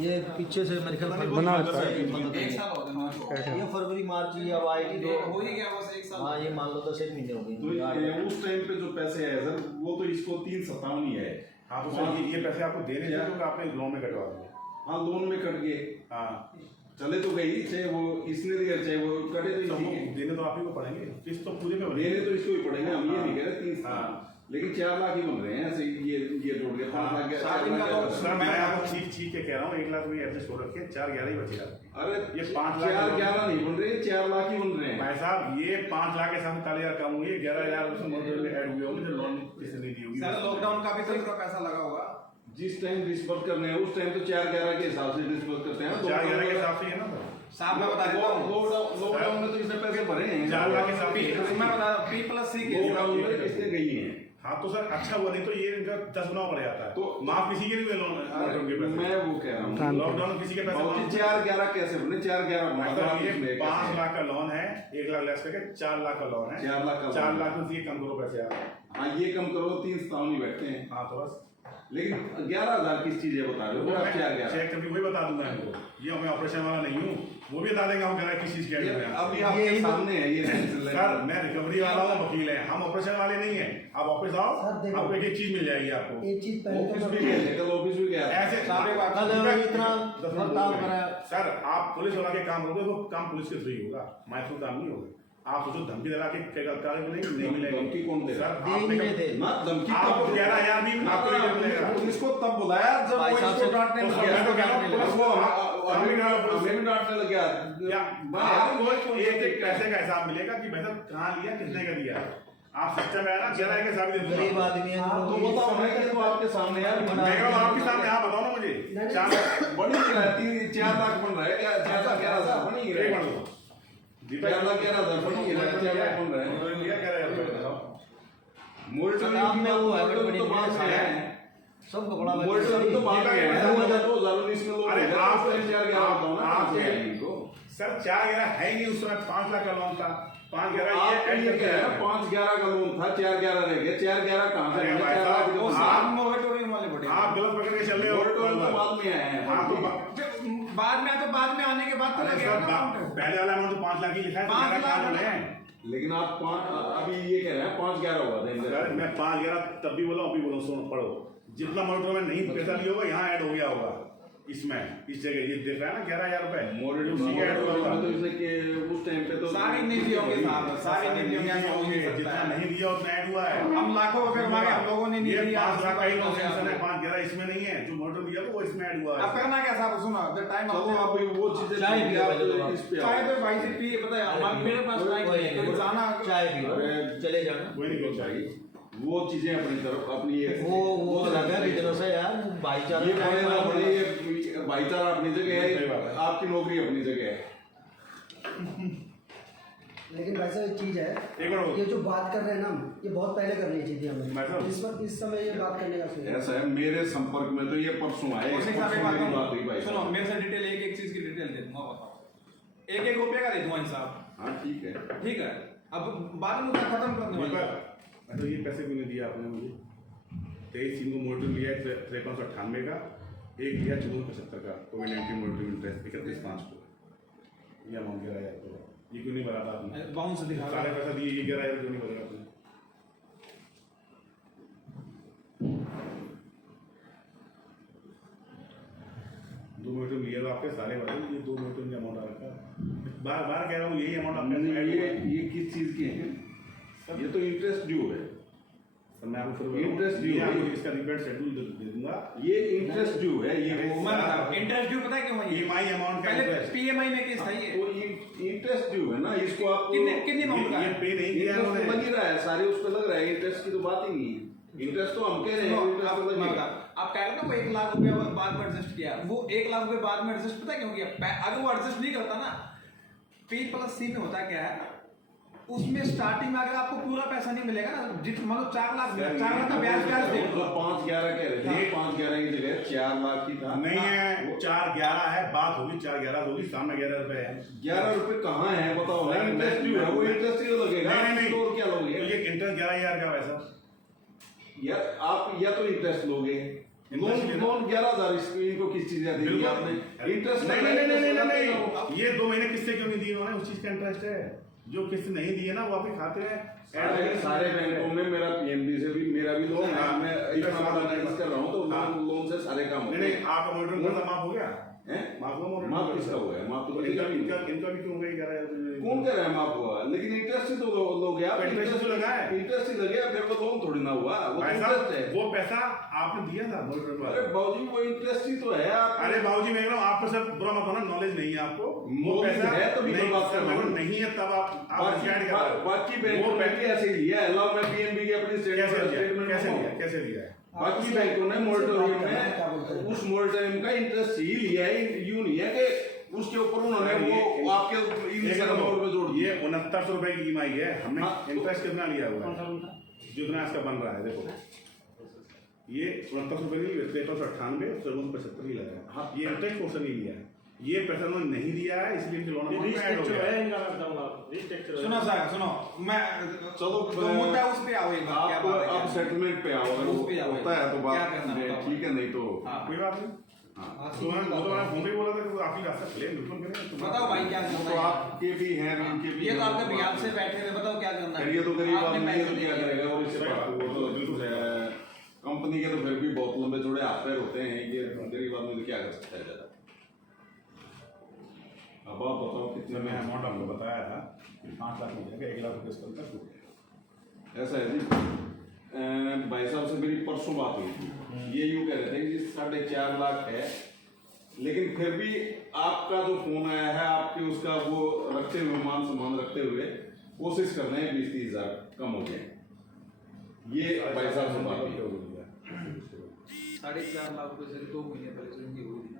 ये पीछे से मेरे ख्याल बना होता है। एक साल हो गया ये फरवरी मार्च ये अब आएगी तो हो ही गया बस एक साल। हाँ ये मान लो 10 महीने हो तो गए। ये उस टाइम पे जो पैसे है सर वो तो इसको 357 ही है। हाँ तो सर ये पैसे आपको देने थे जो आपने लोन में कटवा दिए। हाँ लोन में कट गए, हाँ चले तो गई, चाहे वो इसने दिया चाहे वो कटे तो तो ठीक है। देने तो आप ही को पड़ेंगे, किस्त तो पूरे में देने तो इसको ही पड़ेंगे, हम ये नहीं कह रहे 30, हाँ। लेकिन 4 लाख ही बन रहे हैं ऐसे ये जोड़ के 5 लाख स्टार्टिंग का तो सर मैं आपको ठीक के कह रहा हूँ 1 लाख रुपये एडजस्ट हो रखे 4-11 ही बचेगा। अरे ये 5 लाख 4-11 नहीं बन रहे, 4 लाख ही बन रहे हैं भाई साहब। ये 5 लाख के साथ 40,000 कम हुई, 11,000 उसमें ऐड हुए होंगे जो लोन किसी ने दी होगी। सर लॉकडाउन का भी तो इतना पैसा लगा होगा। जिस टाइम डिस्बर्स करने हैं उस टाइम तो 4-11 के हिसाब से डिस्बर्स करते हैं। 4-11 के हिसाब से है ना सर। साहब मैं बता देता हूँ लॉकडाउन में तो इसने पैसे भरे हैं 4 लाख के हिसाब से मैं बता P+C के लॉकडाउन में किसने गई हैं। हाँ तो सर अच्छा हुआ, नहीं तो ये इनका 10 गुना बढ़ जाता है। तो माफ किसी के नहीं लोन लॉकडाउन के पैसे। मैं वो कह रहा हूँ लॉकडाउन किसी के पैसे माफ 4-11 कैसे बने, 4-11 मतलब ये 5 लाख का लोन है, 1 लाख लेस करके 4 लाख का लोन है। 4 लाख का 4 लाख में से ये कम करो पैसे आप। हाँ ये कम करो 357 ही बैठते हैं। हाँ तो बस लेकिन 11,000 किस चीज है बता रहे हो आप? 4-11 चेक करके वही बता दूंगा इनको। ये मैं ऑपरेशन वाला नहीं हूँ, वो भी बता देंगे हम कह रहे हैं किस चीज के एड में। अब ये आपके सामने है ये सर मैं रिकवरी वाला हूँ, वकील है, हम ऑपरेशन वाले नहीं है। आप ऑफिस आओ, आपको एक चीज मिल जाएगी आपको। एक चीज ऑफिस भी गए, कल ऑफिस भी गया ऐसे कल इतना बर्ताव कराया। सर आप पुलिस वाला के काम करोगे, वो काम पुलिस के थ्रू ही होगा, माइक्रो काम नहीं होगा। आप सोचो धमकी दिला के नहीं मिलेगी। धमकी कौन दे सर रहा आपने ना धमकी आपको 11,000 भी आपको नहीं मिलेगा। पुलिस को तब बुलाया जब वो इसको डांटने लग गया। मैं तो कह रहा हूँ पुलिस को हमें भी डांटने लग गया। आपको एक पैसे का हिसाब मिलेगा कि भाई साहब कहाँ लिया, कितने का दिया। आप सिस्टम में है ना 11 के हिसाब से गरीब आदमी है तो बताओ ना कि तो आपके सामने यार आपके सामने आप बताओ ना मुझे। 4 लाख बन रहा है क्या? 4,11,000 बन ही रहा है। 4,11,000 बन ही रहा है, 4 लाख बन रहा है। लिया कह रहे हैं मोल्टन में वो है तो बात है सबको बड़ा मोल्टन तो बात है 2019 में लोग अरे आप 4,11 बताओ ना आप इनको। सर 4,11 है ही नहीं, उस समय 5 लाख का लोन था। 5,11 आप ये कह रहे हैं 5,11 का लोन था, 4,11 रह गया। 4,11 कहाँ से? 4 लाख वो साहब मोरेटोरियम वाले बड़े आप गलत पकड़ के चल रहे हो। मोल्टन तो बाद में आए हैं। हाँ तो बाद में आने के बाद तो अरे लगेगा सर ना। पहले वाला अमाउंट तो 5 लाख ही लिखा है, 5 5 लाख लाख है। लेकिन आप अभी ये कह रहे हैं 5,11 हुआ था सर मैं 5,11 तब भी बोला, अभी बोला, सुनो पढ़ो। जितना मोटर में नहीं पैसा लिया होगा यहाँ ऐड हो गया होगा। इसमें इस जगह ये देख रहा है ना 11,000 रुपए मोल्टन उसी का ऐड हुआ होगा। तो इसने के उस टाइम पे तो सारी नीति होंगे साहब, सारी नीति होंगे। जितना नहीं दिया उतना ऐड हुआ है। हम लाखों रुपए कमा के हम लोगों ने नहीं ये दिया। 5 लाख का ही ट्रांसैक्शन है, 5,11 इसमें नहीं है। जो मोटर दिया वो इसमें ऐड हुआ अब है। करना क्या साहब, सुनो जब टाइम चलो आप वो चीजें चाय पियो आप पहले इस पे आओ। चाय पे भाई से पी पता है मेरे पास टाइम नहीं है, कहीं जाना चाय पियो चले जाना। कोई नहीं चाहिए वो चीजें अपनी तरफ अपनी एक वो लगा बिजनेस है यार, भाईचारा ये बड़े ना बड़े ये भाईचारा अपनी जगह है, आपकी नौकरी अपनी जगह है। लेकिन वैसे एक चीज है, एक मिनट ये जो बात कर रहे हैं ना हम, ये बहुत पहले करनी चाहिए थी हमें। मतलब? इस वक्त इस समय ये बात करने का सही है। ऐसा है मेरे संपर्क में तो ये परसों आए, और इस एक साहब एक परसों मेरी बात बात हुई कहूं, भाई सुनो साहब। मेरे से डिटेल एक चीज की डिटेल दे दूंगा, बताओ 1-1 रुपए का दे दूंगा हिसाब, हाँ ठीक है। ठीक है। अब बाद में खत्म कर दूंगा। तो ये पैसे क्यों नहीं दिया आपने मुझे? 23 को मोटर लिया है 5398 का, एक लिया 1475 का कोविड-19 मोटर इंटरेस्ट 31/5 को। ये अमाउंट 11,000 को ये क्यों नहीं भरा था आपने? बाउंस दिखा रहा सारे है। पैसा दिए, ये 11,000 क्यों नहीं भरा आपने? दो मोटर लिया था आपके सारे वाले, ये 2 मोटर में अमाउंट आ रखा है। बार बार कह रहा हूँ यही अमाउंट आपने ये किस चीज के हैं? ये तो इंटरेस्ट ड्यू है। सर मैं आपको फिर इंटरेस्ट ड्यू है। आपको इसका रिपेड शेड्यूल दे दूंगा। ये इंटरेस्ट ड्यू है। ये इंटरेस्ट ड्यू पता है क्यों है? EMI अमाउंट का पहले इंटरेस्ट पीएमआई में केस था ये। तो इंटरेस्ट ड्यू है ना, इसको आपको कितनी अमाउंट का ये है? पे नहीं किया इंटरेस्ट तो उन्होंने। लग ही रहा है, सारे उस पे लग रहा है, इंटरेस्ट की तो बात ही नहीं है। इंटरेस्ट तो हम कह रहे हैं, इंटरेस्ट तो लग ही रहा है। आप कह रहे थे वो 1 लाख रुपया बाद में एडजस्ट किया, वो 1 लाख रुपए बाद में एडजस्ट पता क्यों किया? अगर वो एडजस्ट नहीं करता ना, P+C में होता क्या है, उसमें स्टार्टिंग में अगर आपको पूरा पैसा नहीं मिलेगा ना, जितना मान लो 4 लाख का ब्याज दे तो 5,11 कह रहे थे, 5,11 की जगह 4 लाख की था। नहीं है, 4,11 है, बात होगी 4,11 होगी, सामने 11 रुपए है। 11 रुपए कहाँ है बताओ ना? इंटरेस्ट ड्यू है, वो इंटरेस्ट ही तो लगेगा। नहीं तो और क्या लोगे? तो ये इंटरेस्ट 11,000 का वैसा या आप या तो इंटरेस्ट लोगे लोन 11,000 इनको किस चीज का दी बिल्कुल। आपने? इंटरेस्ट नहीं, ये 2 महीने किस्से क्यों नहीं दिए उन्होंने? उस चीज का इंटरेस्ट है। जो किस्त नहीं दिए ना वो आपके खाते में सारे बैंकों में मेरा पीएनबी से भी मेरा भी लोन है। हाँ। मैं इतना बड़ा बिजनेस कर रहा हूँ तो हाँ। लोन से सारे काम होते नहीं, हैं। आपका मोटर कर्जा माफ हो गया? हैं? माफ हुआ मोटर माफ कर्जा? किसका हुआ है? माफ तो इनका किसी का इनका भी क्यों गई कर रहा है? कौन कह रहा है माफ हुआ? लेकिन इंटरेस्ट ही तो लोग यार इंटरेस्ट तो लगा है। इंटरेस्ट ही लगे, मेरे को लोन थोड़ी ना हुआ, वो भाई इंटरेस्ट है। साहब, वो पैसा आपने दिया था मोटर कर्जा? अरे बाबूजी वो इंटरेस्ट ही तो है आप। अरे बाबूजी मैं कह रहा हूँ आपको सर बुरा मत मानो, नॉलेज नहीं है आपको। वो Knowledge पैसा है तभी तो नहीं, बात कर रहा हूँ। नहीं है तब आप शिकायत कर रहे हो। बाकी बैंकों ने भी ऐसे ही लिया है। लाओ मैं पीएनबी की अपनी स्टेटमेंट कैसे लिया है? बाकी बैंकों ने मोरेटोरियम में उस मोरेटोरियम का इंटरेस्ट ही लिया है, यूं नहीं है कि उसके ऊपर उन्होंने वो आपके इनिशियल अमाउंट में जोड़ दिया। ये 6900 रुपए की ईएमआई है। हमने हाँ। इंटरेस्ट कितना लिया हुआ है? जितना इसका बन रहा है देखो, ये 6900 रुपए नहीं, 5398 5475 ही लगा है। हाँ। ये इंटरेस्ट पोर्शन ही लिया है। ये पैसा उन्होंने नहीं दिया है, इसलिए इनके लोन अमाउंट में ऐड हो गया है। सुनो सर, सुनो, मैं चलो तो मुद्दा उस पे आओ एक बार, क्या आप बात है? अब सेटलमेंट पे आओ, अगर उस पे आओ। होता है तो क्या बात करना में बताओ। ठीक है, नहीं तो हाँ। कोई बात नहीं। हाँ। तो मैंने फोन पे बोला था कि आप ही रास्ता चले, बिल्कुल करें। बताओ भाई क्या करना तो है? आपके भी हैं, उनके भी ये तो हैं, आपके तो बिहार बात से नहीं। बैठे हुए, बताओ क्या करना है? करिए तो गरीब आपने आदमी पैसे तो क्या दिए। करेगा, और इससे सही बात बात, वो तो बिल्कुल है। कंपनी के तो फिर भी बहुत लंबे चौड़े हाथ पैर होते हैं, ये गरीब आदमी तो क्या कर सकता है ज्यादा। अब आप बताओ कितने मैं में अमाउंट आपको बताया था 5 लाख हो जाएगा, 1 लाख रुपये इसका तक हो गया। ऐसा है जी, भाई साहब से मेरी परसों बात हुई थी। ये यूं कह रहे थे कि 4.5 लाख है, लेकिन फिर भी आपका जो फोन आया है आपके उसका वो रखते हुए, मान सम्मान रखते हुए कोशिश कर रहे हैं 20-30 हजार कम हो जाए। ये भाई साहब से बात हुई। 4.5 लाख रुपए से 2 महीने पहले से उनकी हुई थी।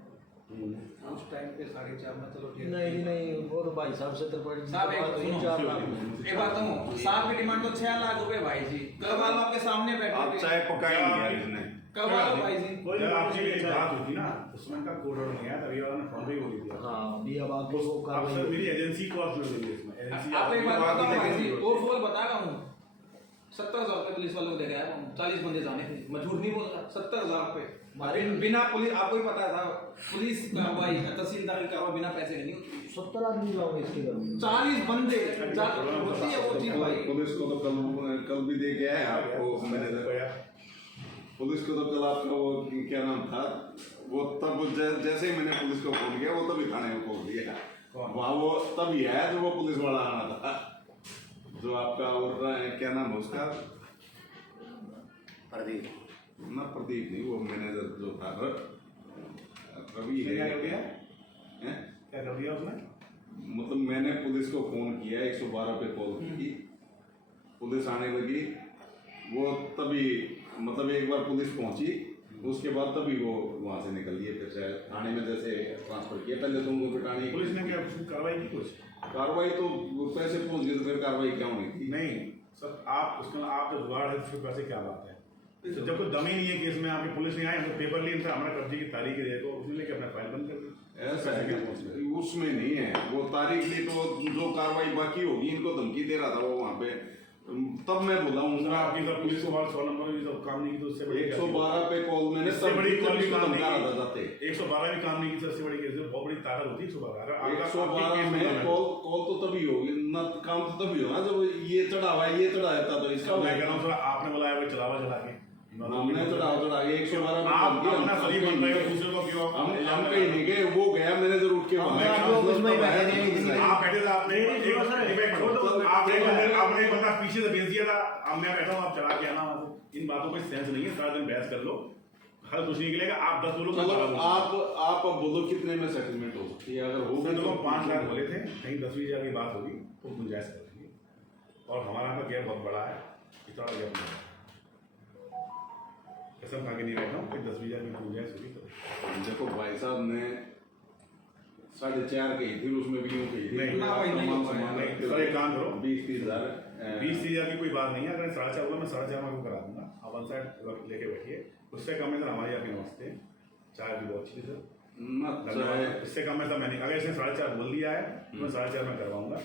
उस टाइम पे 4.5 में चलो ठीक है। नहीं नहीं, वो तो भाई साहब से त्रिपाठी जी साहब की एक बात हुई, सुनो, 4 लाख। एक बात कहूँ, साहब की डिमांड तो 6 लाख रुपए भाई जी। कब वालों आपके सामने बैठे आप थे? चाय पकाई नहीं यार इसने। कब वालों भाई जी? जब आपकी मेरी बात हुई थी ना, उसमें का कोड ऑर्डर नहीं आया, तभी वाला ने फोन पे ही बोली थी। हाँ, अभी अब आप वो अब कार्रवाई सर मेरी एजेंसी को आप जोड़ देंगे इसमें। एजेंसी आप एक बात आपकी बताओ भाई लेकिन- जी, वो फोन बता रहा हूँ 70,000 रुपए पुलिस वालों को दे गया, 40 बंदे जाने थे, मैं झूठ नहीं बोल रहा। 70,000 रुपए बिना पुलिस, आपको ही पता था पुलिस कार्रवाई, तहसीलदार की कार्रवाई बिना पैसे के नहीं होती। 70 आदमी लाओगे इसके घर में। 40 बंदे होती है वो चीज भाई। पुलिस को तो कल भी दे के आए आपको मैनेजर। पुलिस को तो कल आपका वो क्या नाम था, वो तब जैसे ही मैंने पुलिस को फोन किया वो तभी थाने में फोन दिया। वहाँ वो तभी है जो वो पुलिस वाला आना था, जो आपका और क्या नाम है उसका, प्रदीप ना, प्रदीप नहीं, वो मैनेजर जो था रवि है। क्या कर दिया? हैं? क्या कर दिया उसने? मतलब मैंने पुलिस को फोन किया, 112 पे कॉल की, पुलिस आने लगी, वो तभी मतलब एक बार पुलिस पहुंची, उसके बाद तभी वो वहां से निकल लिए, फिर शायद थाने में जैसे ट्रांसफर किया। पहले तो उनको पिटाने की पुलिस ने क्या कार्रवाई की कुछ? कार्रवाई तो पैसे पहुंच गए तो फिर कार्रवाई क्या होनी थी? नहीं सर, आप उसका आप जब जुगाड़ है तो फिर पैसे क्या बात है? तो जब कोई दम ही नहीं है केस में, आपकी पुलिस नहीं आई, हमने पेपर लिए इनसे, हमारा कब्जे की तारीख है, तो उसने लेके अपना फाइल बंद कर दी। ऐसा पैसे क्या है पहुंच गए? कि उसमें नहीं है वो तारीख ली, तो जो कार्रवाई बाकी होगी, इनको धमकी दे रहा था वो वहाँ पे, तब मैं बोला हूँ सर, आपकी सब पुलिस को 100 नंबर भी सब काम नहीं की, तो उससे बड़ी 112 पे कॉल मैंने इससे तब बड़ी भी कॉल भी उसको काम नहीं धमका रहा था की। जाते। 112 भी काम नहीं की सर, इससे बड़ी केस है, बहुत बड़ी ताकत होती है 112। अगर आपका- आपके 112 केस में कॉल तो तभी होगी ना, काम तो तभी होना जब ये चढ़ावा ये चढ़ा देता, तो इसका मैं कह रहा हूँ सर, आपने बुलाया हुआ चलावा चला के, हमने चढ़ा के 112 आप अपना सही बन रहे हो, दूसरे को क्यों हम कहीं नहीं गए, वो गया मैनेजर उठ के हम वहाँ। आप लोग उसमें ही बैठे थे, किसी आप बैठे थे, आपने आपने एक बंदा पीछे से भेज दिया था, अब मैं बैठा हूँ, आप चला के आना वहां से। इन बातों का सेंस नहीं है, सारा दिन बहस कर लो, हल कुछ नहीं निकलेगा। आप 10 बोलो, चलो आप अब बोलो कितने में सेटलमेंट हो सकती है? अगर होगी तो 5 लाख बोले थे, कहीं 10-20 हजार की बात होगी तो गुंजाइश कर देंगे। और हमारा का गैप बहुत बड़ा है, इतना बड़ा गैप नहीं है। कसम खा के नहीं रहता हूँ, कोई 10-20 हजार की गुंजाइश होगी तो। देखो भाई साहब ने 4.5 कही थी, उसमें भी यूं कही थी नहीं, ना भाई, नहीं हो पाएगा। सर, एक काम करो, 20-30 हजार 20-30 हजार की कोई बात नहीं है। अगर 4.5 होगा, मैं 4.5 में आपको करा दूंगा। आप वन साइड लेके बैठिए, उससे कम है सर हमारी आपकी नमस्ते, चाय भी बहुत अच्छी थी सर, ना इससे कम है सर मैंने, अगर इसने 4.5 बोल दिया है तो मैं 4.5 में करवाऊंगा।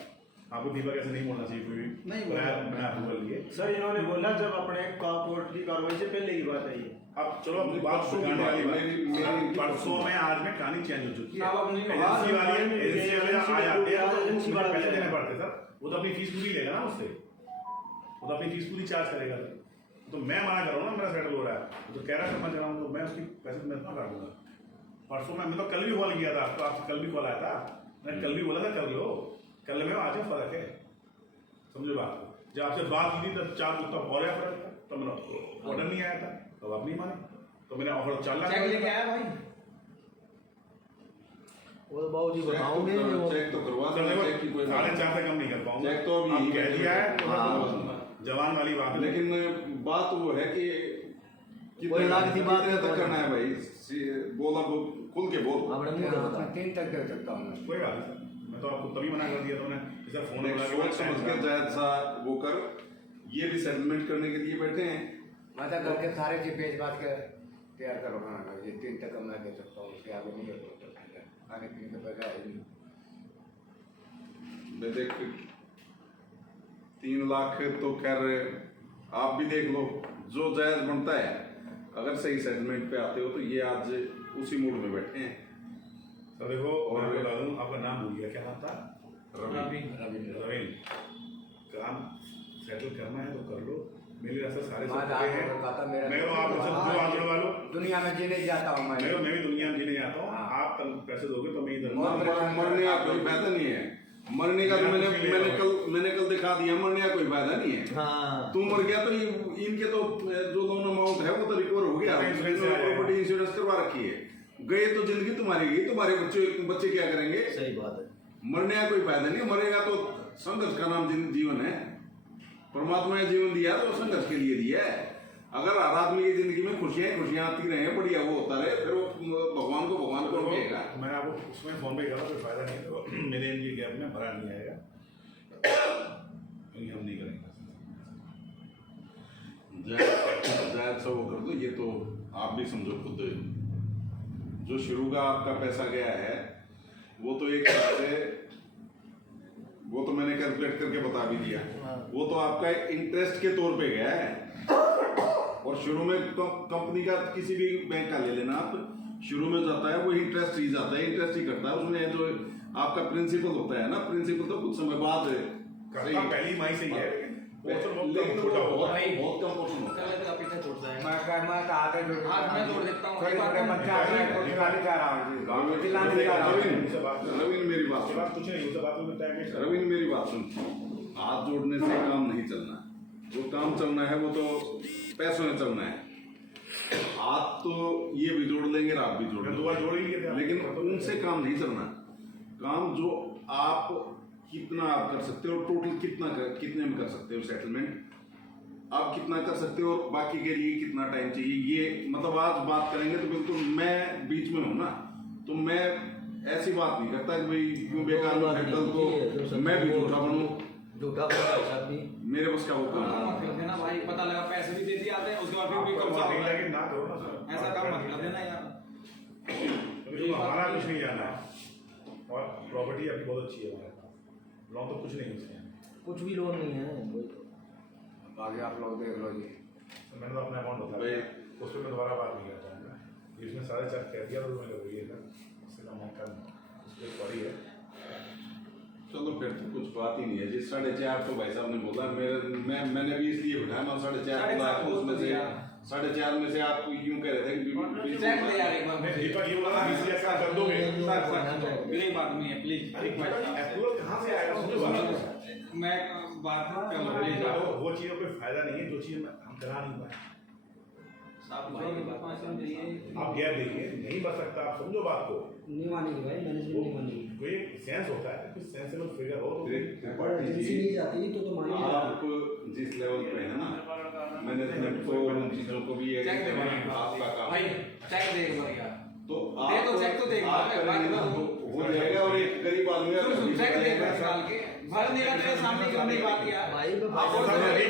आपको दीपक ऐसे नहीं बोलना चाहिए कोई भी, नहीं मैं अप्रूवल लिए। सर इन्होंने बोला जब अपने कोर्ट की कार्रवाई से पहले की बात है ये। अब चलो अपनी बात सुखाने वाली बात परसों में आज में कहानी चेंज हो चुकी है। एजेंसी वाले आ जाते हैं तो मुझे पैसे देने पड़ते सर, वो तो अपनी फीस पूरी लेगा ना उससे, वो तो अपनी फीस पूरी चार्ज करेगा। तो मैं मना कर रहा हूँ ना, मेरा सेटल हो रहा है तो कह रहा है मैं चला हूँ, तो मैं उसकी पैसे तो मैं इतना काटूंगा। परसों में मैं तो कल भी कॉल किया था, तो आपसे कल भी कॉल आया था, मैंने कल भी बोला था कर लो, कल में आज में फर्क है, समझो बात को। जब आपसे बात की थी तब 4 तब और फर्क था, तब मेरा ऑर्डर नहीं आया था, तब आप नहीं माने, तो मैंने ऑफर 4 लाख चेक लेके आया भाई, वो तो बाबूजी बताओगे वो चेक तो करवा सर देखो, चेक की कोई 4.5 से कम नहीं कर पाऊंगा। चेक तो अभी आप कह दिया है तो मैं हाँ। करवा दूंगा। जवान वाली बात है। लेकिन बात वो है कि कोई लाख की बात कितने तक है। करना है भाई, बोला खुल के बोल। अपने मुंह पे बता 3 तक दे सकता हूँ मैं। कोई बात नहीं सर, मैं तो आपको तभी मना कर दिया था, मैंने जैसे फोन एक लगा सोच समझ के जायज सा वो कर, ये भी सेटलमेंट करने के लिए बैठे हैं। मतलब करके सारे चीज बेच बात के तैयार करो खाना, ये 3 तक मैं दे सकता हूँ, उसके आगे नहीं कर सकता, खाने पीने का पैसा है नहीं। मैं देख 3 लाख तो खैर आप भी देख लो, जो जायज बनता है। अगर सही सेटलमेंट पे आते हो तो ये आज उसी मूड में बैठे हैं। सर देखो, और मैं बता दूं, आपका नाम भूल गया, क्या नाम था? रवि। रवीन। काम सेटल करना है तो कर लो, मेरे रास्ते सारे मैं सब तो हैं। आपको बताता, मेरा मैं आप जो आंदोलन वालों, दुनिया में जीने जाता हूँ मैं। मैं भी दुनिया में जीने आता हूँ। आप कल पैसे दोगे तो मैं इधर मरने का कोई फायदा नहीं है, मरने का तो मैंने कल दिखा दिया, मरने का कोई फायदा नहीं है। हाँ तू मर गया तो इनके तो जो लोन अमाउंट है वो तो रिकवर हो गया, प्रॉपर्टी इंश्योरेंस करवा रखी है। गए तो जिंदगी तुम्हारी गई, तुम्हारे बच्चे क्या करेंगे? सही बात है। मरने का कोई फायदा नहीं, मरेगा तो संघर्ष का नाम जीवन है। परमात्मा ने जीवन दिया तो संघर्ष के लिए दिया है। अगर हर आदमी की जिंदगी में खुशियां आती रहे, बढ़िया वो होता रहे, फिर वो भगवान को कहेगा। मैं आपको उसमें फोन पे करा, कोई फायदा नहीं है, तो मेरे इनकी गैप में भरा नहीं आएगा, क्योंकि हम नहीं करेंगे। जायज सा वो कर दो, ये तो आप भी समझो खुद, जो शुरू का आपका पैसा गया है वो तो एक तरह से वो तो मैंने कैलकुलेट करके बता भी दिया, वो तो आपका इंटरेस्ट के तौर पे गया है। और शुरू में कंपनी का किसी भी बैंक का ले लेना आप, शुरू में जाता है वो इंटरेस्ट ही जाता है, इंटरेस्ट ही करता है। उसमें जो आपका प्रिंसिपल होता है ना, प्रिंसिपल तो कुछ समय बाद करता पहली माई से ही है, लेकिन छोटा होगा। बहुत कम पोर्शन होता है। पीछे छूट जाएगा। मैं तो आते जोड़ आज मैं जोड़ देता हूँ। छोटे छोटे बच्चे आ रहे हैं, कुछ गाली जा रहा हूँ, चिल्लाने नहीं जा रहा हूँ। रवीन मेरी बात सुन, कुछ नहीं, उनसे बात में टाइम वेस्ट करो। रवीन मेरी बात सुन, हाथ जोड़ने से काम नहीं चलना, जो काम चलना है वो तो पैसों में चलना है। हाथ तो ये भी जोड़ लेंगे, आप भी जोड़ मैं लेंगे, दुआ जोड़ ही लिए थे, लेकिन उनसे काम नहीं चलना। काम जो आप कितना आप कर सकते हो, टोटल कितने में कर सकते हो सेटलमेंट, आप कितना कर सकते हो, और बाकी के लिए कितना टाइम चाहिए, ये मतलब आज बात करेंगे तो बिल्कुल मैं बीच में हूँ ना, तो मैं ऐसी बात नहीं करता कि भाई क्यों बेकार में कल को मैं भी झूठा बनूं, झूठा पैसा भी मेरे बस का वो काम है। मत कर देना भाई, पता लगा पैसे भी दे दिए आते हैं, उसके बाद फिर भी आपको कब्जा नहीं होगा। लगे ना करो ना सर, ऐसा काम मत कर देना यार। क्योंकि हमारा कुछ नहीं जाना है, और प्रॉपर्टी आपकी बहुत अच्छी है हमारे पास, लोन तो कुछ नहीं है उसमें। कुछ भी लोन नहीं है वही तो। आगे आप लोग देख लो जी। तो मैंने तो अपना अमाउंट बता दिया, उस पर मैं दोबारा बात नहीं कर पाऊंगा। इसमें 4.5 कह दिया तो मैंने कहा ये सर, उससे कम का उसके सॉरी है। चलो फिर तो कुछ बात ही नहीं है जी। 4.5 तो भाई साहब ने बोला, मैंने भी इसलिए बिठाया, मैं 4.5 बोला, उसमें से 4.5 में से आप यूं कह रहे थे कि चेक ले यार एक बार। मैं दीपक ये बोला 20 लाख का कर दोगे, सर मेरी बात नहीं है प्लीज। अप्रूवल कहाँ से आएगा? मुझे बात मैं बात कर लो प्लीज। वो चीज़ कोई फायदा नहीं है, जो चीज़ हम करा नहीं पाए। साहब भाई 5 दिन चाहिए। आप गैप देखिए, नहीं बच सकता, आप समझो बात को। नहीं मानेगी भाई, मैनेजमेंट नहीं मानेगी। कोई सेंस होता है, कुछ सेंसिबल फिगर हो तो अगर एजेंसी नहीं जाती तो मानेगी। आप जिस लेवल पे है ना, मैनेजमेंट को उन चीजों को भी चेक दे आपका काम भाई, है। चेक दे एक बार यार। तो दे दो, चेक तो दे, आप करेंगे ना, हो जाएगा। और एक गरीब आदमी का चेक दे निकाल के भरने का तेरे सामने करने की बात किया। भाई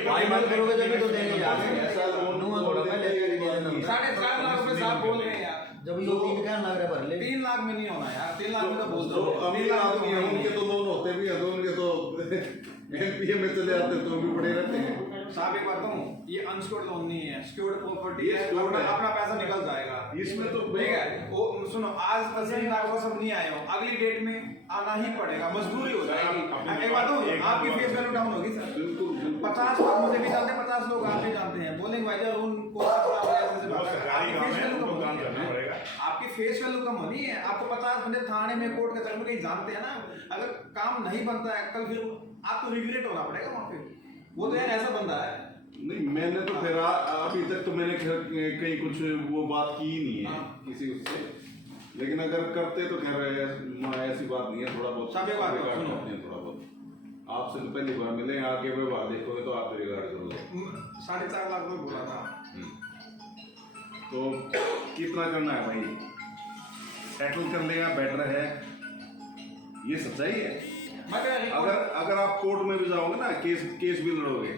भाई मत करोगे जब भी तो देंगे यार। ऐसा लोन नुआ थोड़ा पहले दे देना। 4.5 लाख रुपए साहब बोल रहे हैं यार। जब ये 3 कहने लग रहा भर ले। 3 लाख में नहीं होना यार, 3 लाख में तो बोल जो दो। अमीर आदमी है उनके तो लोन होते भी है, तो उनके तो एनपीए में चले आते तो भी पड़े रहते हैं। साहब एक बात कहूँ, ये अनसिक्योर्ड लोन नहीं है, सिक्योर्ड प्रॉपर्टी ये है, secured अपना है। अपना पैसा निकल जाएगा। इसमें तो ठीक है, वो सुनो, आज तहसीलदार को सब नहीं आए हो, अगली डेट में आना ही पड़ेगा, मजबूरी हो जाएगी। एक बात कहूँ, आपकी फेस वैल्यू डाउन होगी सर। बिल्कुल बिल्कुल 50 लोग मुझे भी जानते हैं, 50 लोग आप भी जानते हैं, बोलेंगे भाई जान उनको सरकारी काम है, उनको काम करना पड़ेगा। आपकी फेस वैल्यू कम होनी है। आपको 50 बंदे थाने में, कोर्ट के तरफ में कहीं जानते हैं ना, अगर काम नहीं बनता है कल फिर आपको रिग्रेट होना पड़ेगा वहाँ पे। वो तो यार ऐसा बंदा है। नहीं, मैंने तो फिर अभी तक तो मैंने कहीं कुछ वो बात की ही नहीं है हाँ। किसी उससे, लेकिन अगर करते तो खैर ऐसी बात नहीं है, थोड़ा बहुत साहब एक बात रिगार्ड सुनो। करते हैं, थोड़ा बहुत। आपसे तो पहली बार मिले, आगे व्यवहार देखोगे तो आप रिगार्ड करोगे। 4.5 लाख रुपए बोला था। तो कितना करना है भाई, सेटल कर लेगा बेटर है, ये सच्चाई है। मैं कह रही हूँ, अगर अगर आप कोर्ट में भी जाओगे ना, केस भी लड़ोगे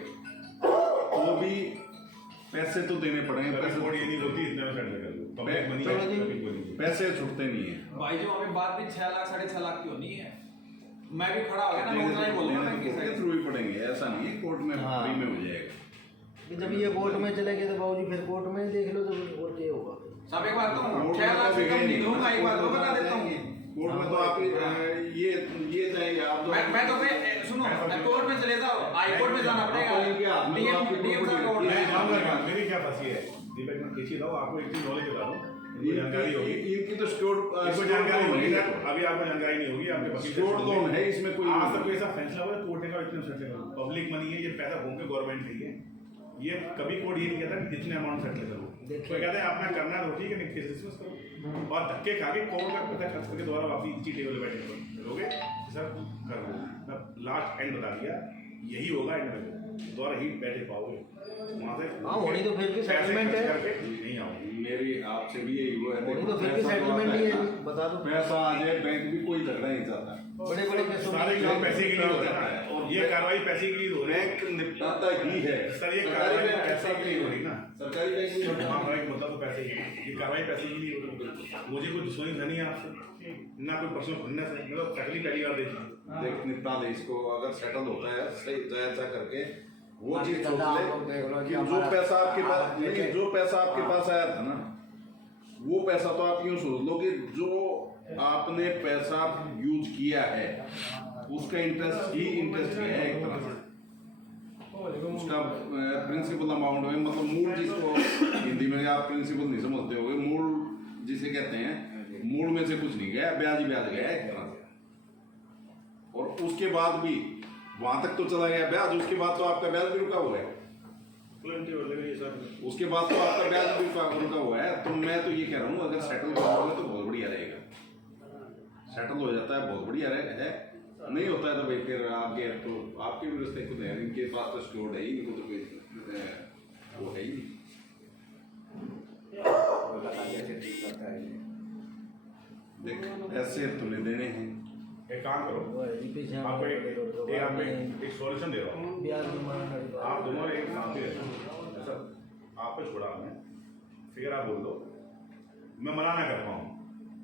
तो भी पैसे तो देने पड़ेंगे। कभी पैसे कोर्ट ये नहीं बोलती इतने में सेटल कर दो, पब्लिक मनी है, चलो जी। कभी कोई नहीं बोलती। पैसे छुटते नहीं है। भाई जो हमें बात भी 6 लाख 6.5 लाख की होनी है, मैं भी खड़ा हो गया ना, मैं उतना ही बोलूंगा मैं कोर्ट के थ्रू ही पड़ेंगे, ऐसा नहीं है कोर्ट में हाँ। फ्री में हो जाएगा। कि जब ये कोर्ट में चले गए तो बाबूजी फिर कोर्ट में ही देख लो तो और क्या होगा। सब एक बात कहूँ, कोर्ट 6 में लाख तो से कम गए नहीं दूंगा, एक बात और बता देता हूँ। कोर्ट में तो आप ये जाएंगे आप तो मैं तो फिर सुनो, मैं कोर्ट में चले जाओ, हाई कोर्ट में जाना पड़ेगा। डीएम सर का मैं ऑर्डर मांग है। रहा हूं, मेरी क्या फंसी है दीपक, मैं खींची लाओ, आपको एक चीज नॉलेज बता दूं, इनको जानकारी होगी, इनकी तो स्टोर इसको जानकारी होगी ना, अभी आपको जानकारी नहीं होगी, आपके वकील से स्टोर लोन है, इसमें कोई आज तक कोई ऐसा फैसला हुआ है कोर्ट ने कहा इतने सेटल करो, पब्लिक मनी है, ये पैसा घूम के गवर्नमेंट नहीं है, ये कभी कोर्ट ये नहीं कहता कि जितने अमाउंट सेटल करो, तो कहते हैं अपना करना है तो ठीक है, नहीं केस डिस्मिस करो, और धक्के खा के कोर्ट का पैसा खर्च करके दोबारा वापसी इसी टेबल पे बैठे करोगे सर, कर लो। मैं लास्ट एंड बता दिया, यही होगा एंड में, दोबारा ही बैठे पाओगे वहां से। हाँ, होनी तो फिर भी पैसे settlement खर्च है। करके नहीं आओगे। मेरी आपसे भी यही हुआ है, होनी तो फिर भी पैसा तो सेटलमेंट ही है, आता है। बता दो। पैसा आ जाए, बैंक भी कोई झगड़ा नहीं चाहता, बड़े बड़े केसों सारे में काम पैसे के लिए हो रहा है, और ये कार्रवाई पैसे के लिए हो रही है बैंक निपटाता ही है। सर, ये कार्रवाई पैसे के लिए हो रही ना, सरकारी बैंक नहीं हाँ भाई, मतलब तो पैसे ही है, ये कार्रवाई पैसे के लिए हो रही है। मुझे कोई दुश्मनी नहीं है आपसे, ना कोई पर्सनल खुन्नस है, मतलब तकलीफ पहली बार देखी है। देख निपटा दे इसको, अगर सेटल होता है सही जायजा करके वो हाँ, चीज ठीक सोच है, ले आप लोग देख लो कि कि जो हमारा- पैसा आपके पास हाँ, नहीं, देखिए। जो पैसा आपके हाँ। पास आया था ना, वो पैसा तो आप यूं सोच लो कि जो आपने पैसा यूज किया है उसका इंटरेस्ट ही इंटरेस्ट है एक तरह से, उसका प्रिंसिपल अमाउंट में, मतलब मूल जिसको हिंदी में आप प्रिंसिपल नहीं समझते होगे, मूल जिसे कहते हैं, मूल में से कुछ नहीं गया, ब्याज ही ब्याज गया एक तरह से, और उसके बाद भी वहां तक तो चला गया ब्याज, उसके बाद तो आपका ब्याज भी रुका हुआ है, प्लेंटी हो जाएगी ये सब। उसके बाद तो आपका ब्याज भी रुका हुआ है। तो मैं तो ये कह रहा हूँ अगर सेटल करोगे तो बहुत बढ़िया रहेगा, सेटल हो जाता है बहुत बढ़िया है, नहीं होता है तो भाई फिर आगे तो आपके भी रास्ते खुद है, इनके पास तो स्टोर है ही, इनको तो कोई वो है ही नहीं। ठीक करता है ये। देख ऐसे तुमने देने हैं, एक काम करो, वो है, ये पीछे आपको हम- आपको एक सॉल्यूशन दे रहा हूँ, ब्याज भी मांगना आप दोनों एक साथ ही रहना, ऐसा आपको छोड़ा मैं, फिर आप बोल दो, मैं मना ना कर पाऊँ,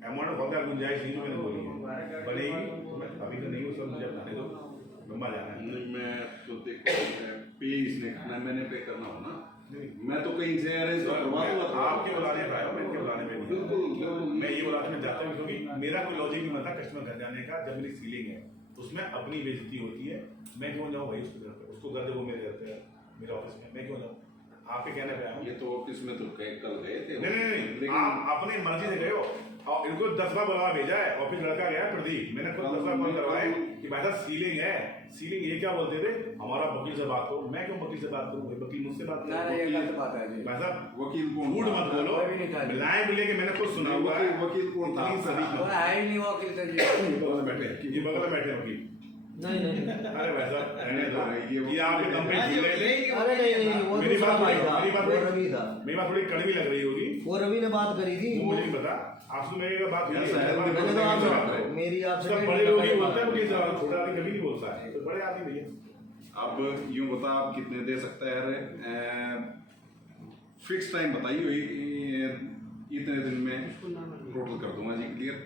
अमाउंट बहुत ज़्यादा गुंजाइश नहीं जो मैंने बोली है, बनेगी तो मैं अभी तो नहीं हूँ, सब मुझे अपना दे दो, लंबा जाना है। नहीं, मैं तो देखो पे इसने करना, मैंने पे करना हो ना, मैं तो कहीं से अरेंज करवा दूंगा। आपके बुलाने पे आया, मैं इनके बुलाने पे नहीं बिल्कुल आया। बिल्कुल, मैं ये बुलाने में जाता हूँ क्योंकि मेरा कोई लॉजिक नहीं बनता कस्टमर घर जाने का, जब मेरी सीलिंग है उसमें अपनी बेइज्जती होती है, मैं क्यों जाऊँ भाई उसके घर पे, उसको घर दे वो मेरे घर पे है, मेरे ऑफिस में, मैं क्यों जाऊँ, आपके कहने पे आया हूँ। ये तो ऑफिस में तो कल गए थे, नहीं, लेकिन आप अपनी मर्जी से गए हो, और इनको 10 बार बुलावा भेजा है, ऑफिस लड़का गया है प्रदीप, मैंने खुद 10 बार कॉल करवाए कि भाई साहब सीलिंग है, सीलिंग ये क्या बोलते थे, हमारा वकील से बात करो, मैं क्यों वकील से बात करूँ, वकील मुझसे बात ना करो। ये गलत बात है जी। भाई साहब वकील कौन झूठ मत बोलो, कोई भी नहीं था। मिलाए मिले के मैंने खुद सुना हुआ है, वकील कौन था? इतनी सदी वो है ही नहीं वकील से जी। ये बगल में बैठे, ये बगल में बैठे वकील, नहीं नहीं अरे भाई साहब रहने दो, ये ये आपके दम पे झूले ले, अरे नहीं, वो मेरी दूसरा बात भाई थोड़ी- था, मेरी बात वो थोड़ी- रवि था, मेरी बात थोड़ी कड़वी लग रही होगी, वो रवि ने बात करी थी, वो वो मुझे नहीं पता, आपसे मेरी अगर बात हुई है, ऐसा है, बात मैंने तो करने की बात आपसे है। मेरी आपसे सब नहीं बड़े लोग ही बात बोलते हैं, करी। वकील साहब छोटा आदमी कभी नहीं बोलता है, तो बड़े आदमी भैया अब यूं बता आप कितने दे सकते हैं, फिक्स टाइम बताइए वही इतने दिन में टोटल कर दूंगा जी क्लियर,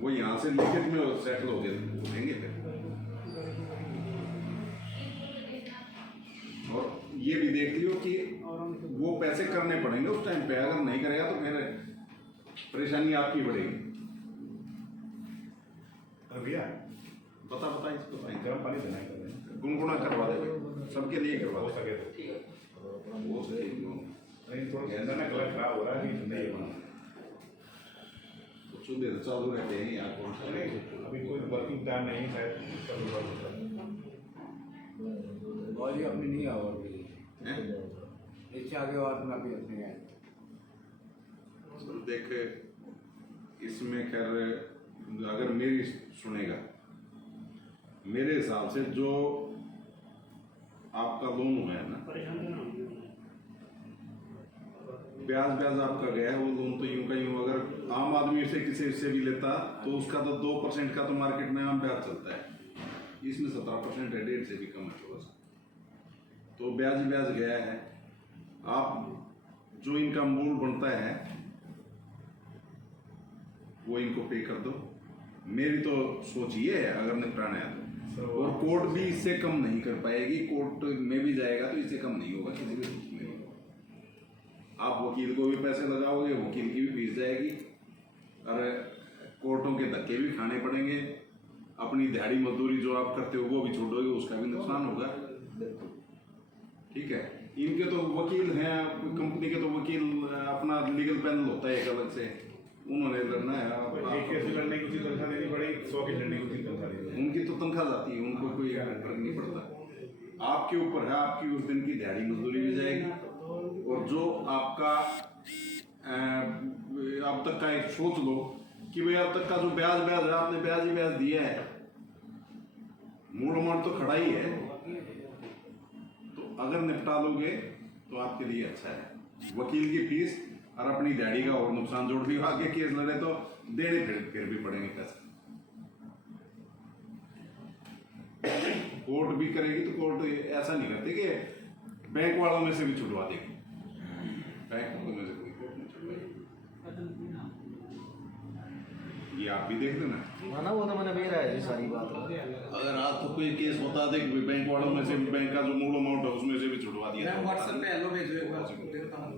वो यहाँ से लिखित में सेटल हो गए देंगे फिर। ये भी देख लियो कि वो पैसे करने पड़ेंगे उस टाइम पे, अगर नहीं करेगा तो फिर परेशानी आपकी बढ़ेगी। अरे भैया बता इसको गर्म पानी देना है, गुनगुना करवा दे, सबके लिए करवा हो दे। सके तो। हो सके नहीं थोड़ा गंदा ना गला खराब हो रहा है कि नहीं बना। चूल्हे तो चालू रहते हैं यहाँ कौन सा अभी कोई वर्किंग टाइम नहीं है शायद, कभी बात होता है। बाजी अपनी नहीं और हैं? इससे आगे और अपना भी अपनी है। सर देख, इसमें खैर अगर मेरी सुनेगा, मेरे हिसाब से जो आपका लोन हुआ है ना, ब्याज आपका गया है, वो लोन तो यूं का यूं अगर आम आदमी से किसी से भी लेता तो उसका तो 2% का तो मार्केट में आम ब्याज चलता है, इसमें 17% है, 1.5 से भी कम है थोड़ा सा, तो ब्याज गया है। आप जो इनका मूल बनता है वो इनको पे कर दो। मेरी तो सोच ये है अगर निपटाना है तो, और कोर्ट भी इससे कम नहीं कर पाएगी, कोर्ट में भी जाएगा तो इससे कम नहीं होगा किसी भी रूप में। आप वकील को भी पैसे लगाओगे, वकील की भी फीस जाएगी, और कोर्टों के धक्के भी खाने पड़ेंगे, अपनी दिहाड़ी मजदूरी जो आप करते हो वो भी छोड़ोगे, उसका भी नुकसान होगा। ठीक है, इनके तो वकील हैं, कंपनी के तो वकील अपना लीगल पैनल होता है एक अलग से, उन्होंने लड़ना है। एक केस लड़ने की उसकी तनख्वाह देनी पड़ेगी, 100 केस लड़ने की उसकी तनख्वाह देनी पड़ेगी। उनकी तो तनख्वाह जाती है, उनको कोई फर्क नहीं पड़ता। आपके ऊपर है, आपकी उस दिन की दिहाड़ी मजदूरी भी जाएगी, और जो आपका अब तक का एक सोच लो कि भाई अब तक का जो ब्याज है, आपने ब्याज ही ब्याज दिया है, मूल अमाउंट तो खड़ा ही है, तो अगर निपटा लोगे तो आपके लिए अच्छा है। वकील की फीस और अपनी दिहाड़ी का और नुकसान जोड़ दिया, आगे केस लड़े तो देने फिर भी पड़ेंगे पैसे। कोर्ट भी करेगी तो कोर्ट ऐसा नहीं करती कि बैंक वालों में से भी छुड़वा देगी, बैंक में से कोई कोर्ट नहीं छुड़वाएगी। ये आप भी देख लेना। ना वो तो मैंने बेरा है जी सारी बात। अगर आज तो कोई केस बता दे कि बैंक वालों में से, बैंक का जो मूल अमाउंट है उसमें से भी छुड़वा दिया, मैं व्हाट्सएप पे हेलो भेजो एक बार, देखता हूँ।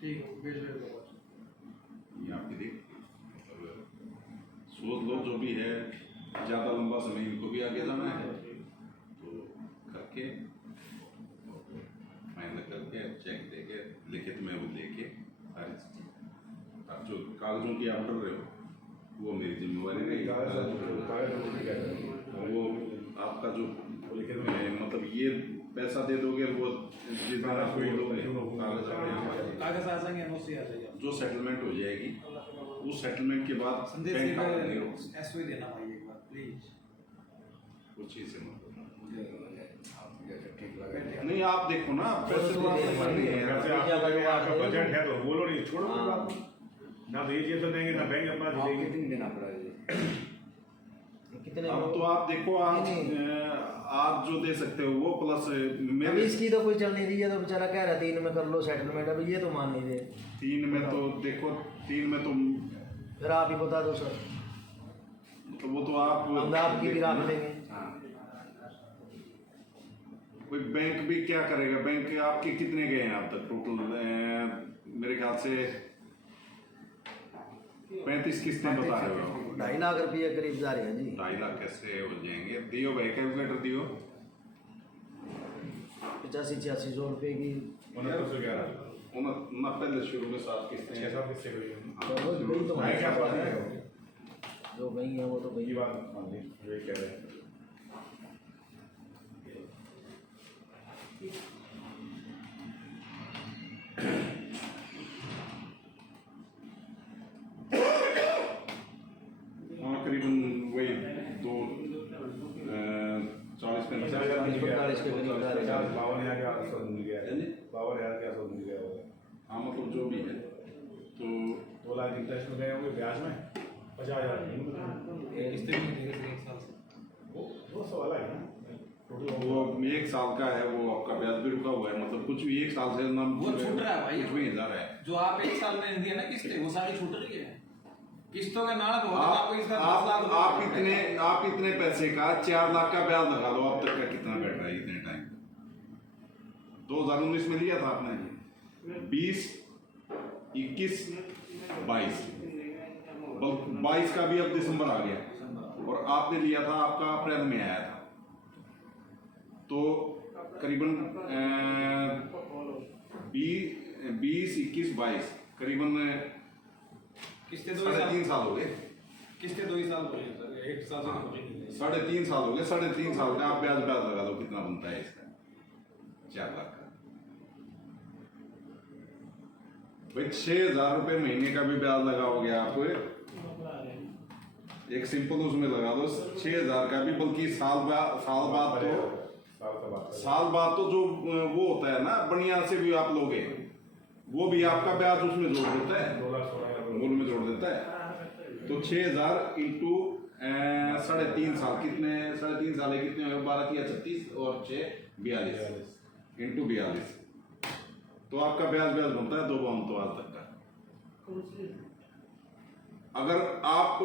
ठीक है, भेजो एक बार। ये आपकी देख सोच लो जो भी है, ज़्यादा लंबा समय इनको भी आगे जाना है तो करके फाइनल करके चेक देके लिखित में वो लेके सारी चीज़ें, अब जो कागजों की आप कर रहे हो वो मेरी जिम्मेवारी नहीं, वो आपका जो मतलब ये पैसा दे दोगे, वो कागज आ जाएंगे, एनओसी आ जाएगी, जो सेटलमेंट हो जाएगी उस सेटलमेंट के बाद संदेश बैंक खाता नहीं होगा। एसओई देना भाई एक बार प्लीज। कुछ चीज से मतलब ठीक लगा। नहीं, आप देखो ना, पैसे तो आप वैसे आपका बजट है तो बोलो नहीं, छोड़ो कोई बात नहीं। ना तो ये चीज तो देंगे, ना बैंक अपना आपको देंगे। कितनी देना पड़ेगा? कितने अब तो आप देखो, आप जो दे सकते हो वो प्लस अभी मेरे इसकी तो कोई चल नहीं रही है, तो बेचारा कह रहा 3 में कर लो सेटलमेंट, अभी ये तो मान नहीं रहे। 3 में तो देखो, 3 में तो फिर आप ही बता दो सर, तो वो तो आप हम आपकी भी रख लेंगे। हाँ। कोई बैंक भी क्या करेगा, बैंक आपके कितने गए हैं अब तक टोटल? मेरे ख्याल से 35 किस्तें बता रहे हो। 2.5 लाख रुपये करीब जा रहे हैं जी। 2.5 लाख कैसे हो जाएंगे? दियो भाई, कैलकुलेटर दियो। 85-86 रुपये की 2911 ना पहले शुरू में 7 किस्तें 6-7 किस्से गई हैं। तो गई तो मैं क्या बात है, जो गई है वो तो गई। ये बात मान ली, ये कह रहे हैं। हाँ, करीबन वही 40-45 45 के करीब जा रहे हैं। 52,000 के आसपास मिल गया है। 52,000 के आसपास मिल गया होगा। हाँ, मतलब जो भी है तो 2 लाख इंटरेस्ट में गए होंगे, ब्याज में 50,000 किस्तें भी नहीं देंगे एक साल से। वो सवाल है ना टोटल। वो 1 साल का है, वो आपका ब्याज भी रुका हुआ है, मतलब कुछ भी 1 साल से ना वो छूट रहा है भाई, कुछ भी नहीं जा रहा है। जो आप एक साल में दिए ना किस्तें, वो सारी छूट रही है। किस्तों का नाम बहुत है, आपको इस बार 10 लाख रुपए आप इतने पैसे का 4 लाख का ब्याज लगा लो, अब तक का कितना बैठ रहा है इतने टाइम? 2019 में लिया था आपने 20, 21, 22, 22 का भी अब दिसंबर आ गया और आपने लिया था, आपका अप्रैल में आया था, तो करीबन 20, 21, 22 करीबन किस्तें 2 साल 3.5 साल हो गए। किस्तें 2 साल हो गए सर, 1 साल से हो गई। 3.5 साल हो गए। 3.5 साल का आप ब्याज लगा दो, कितना बनता है इसका? 4 लाख का। भाई 6,000 रुपये महीने का भी ब्याज लगाओगे आप, एक सिंपल उसमें लगा दो 6,000 का भी, बल्कि साल बाद तो जो वो होता है ना बढ़िया से भी आप लोगे, वो भी आपका ब्याज उसमें जोड़ देता है, मूल में जोड़ देता है। तो 6,000 इंटू 3.5 साल, कितने 3.5 साल है, कितने हुए? 12 या 36 और 6 42 इंटू 42, तो आपका ब्याज बनता है 2.52 तक का। अगर आप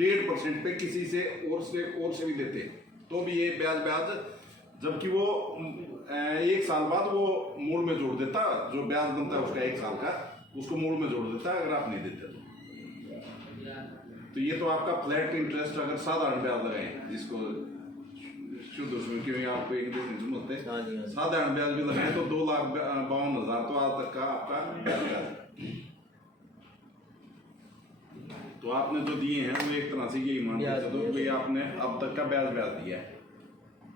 1.5% पे किसी से और भी देते तो भी ये ब्याज, जबकि वो 1 साल बाद वो मूल में जोड़ देता, जो ब्याज बनता है उसका 1 साल का, उसको मूल में जोड़ देता है अगर आप नहीं देते तो ये तो आपका फ्लैट इंटरेस्ट, अगर साधारण ब्याज लगाए जिसको शुद्ध उसमें, क्योंकि आपको एक दिन होते हैं साधारण ब्याज भी लगाए तो 2,52,000 तो आज तक का आपका ब्याज है। तो आपने जो दिए हैं वो एक तरह से यही मान के चलो कि आपने अब तक का ब्याज दिया है,